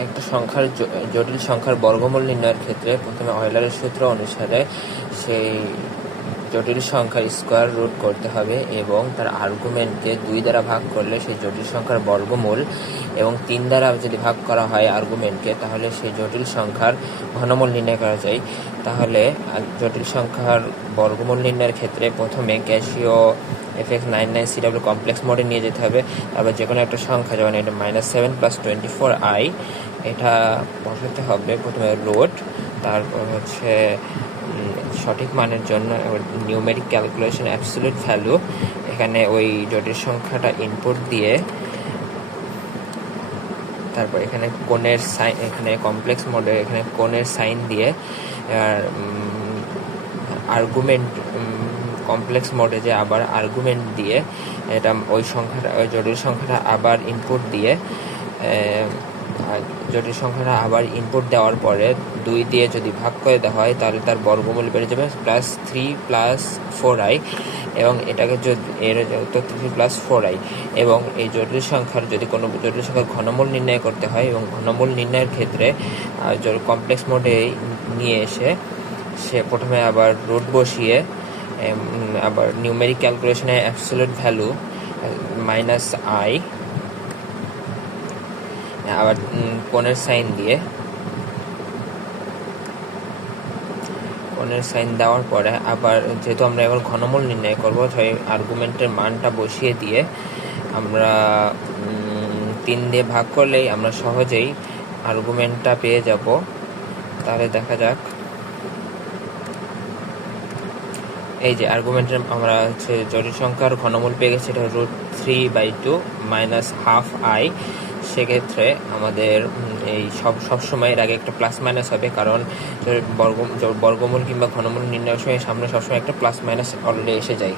একটা সংখ্যার জটিল সংখ্যার বর্গমূল নির্ণয়ের ক্ষেত্রে প্রথমে অয়লারের সূত্র অনুসারে সেই জটিল সংখ্যার স্কোয়ার রুট করতে হবে এবং তার আর্গুমেন্টকে দুই দ্বারা ভাগ করলে সেই জটিল সংখ্যার বর্গমূল এবং তিন দ্বারা যদি ভাগ করা হয় আর্গুমেন্টকে, তাহলে সেই জটিল সংখ্যার ঘনমূল নির্ণয় করা যায়। তাহলে জটিল সংখ্যার বর্গমূল নির্ণয়ের ক্ষেত্রে প্রথমে Casio F X nine nine C complex মোডে নিয়ে যেতে হবে। তারপর যে কোনো একটা সংখ্যা, যেমন এটা minus seven plus twenty four I এটা বসাতে হবে প্রথমে রোড তারপর হচ্ছে সঠিক মানের জন্য নিউমেরিক ক্যালকুলেশন অ্যাবসলিউট ভ্যালু এখানে ওই জটিল সংখ্যাটা ইনপুট দিয়ে তারপর এখানে কোণের সাইন এখানে কমপ্লেক্স মোডে এখানে কোণের সাইন দিয়ে আর্গুমেন্ট কমপ্লেক্স মোডে যে আবার আর্গুমেন্ট দিয়ে, এটা ওই সংখ্যাটা, ওই জটিল সংখ্যাটা আবার ইনপুট দিয়ে জটিল সংখ্যাটা আবার ইনপুট দেওয়ার পরে দুই দিয়ে যদি ভাগ করে দেওয়া হয়, তাহলে তার বর্গমূল বেড়ে যাবে plus three plus four I এবং এটাকে যদি, এর থ্রি প্লাস ফোর আই এবং এই জটিল সংখ্যার যদি কোনো জটিল সংখ্যার ঘনমূল নির্ণয় করতে হয় এবং ঘনমূল নির্ণয়ের ক্ষেত্রে কমপ্লেক্স মোডে নিয়ে এসে সে প্রথমে আবার রুট বসিয়ে আবার নিউমেরিক ক্যালকুলেশনে অ্যাবসোলিউট ভ্যালু মাইনাস আই আবার কোণের সাইন দিয়ে। কোণের সাইন দেওয়ার পরে আবার, যেহেতু আমরা এবার ঘনমূল নির্ণয় করব, তাই আর্গুমেন্টের মানটা বসিয়ে দিয়ে আমরা তিন দিয়ে ভাগ করলেই আমরা সহজেই আর্গুমেন্টটা পেয়ে যাব। তাহলে দেখা যাক। এই যে আর্গুমেন্টের আমরা হচ্ছে জটিল সংখ্যার ঘনমূল পেয়ে গেছি, এটা root three by two minus half I সেক্ষেত্রে আমাদের এই সব সব সময় এর আগে একটা প্লাস মাইনাস হবে, কারণ বর্গ, বর্গমূল কিংবা ঘনমূল নির্ণয়ের সময় সামনে সবসময় একটা প্লাস মাইনাস অলরেডি এসে যায়।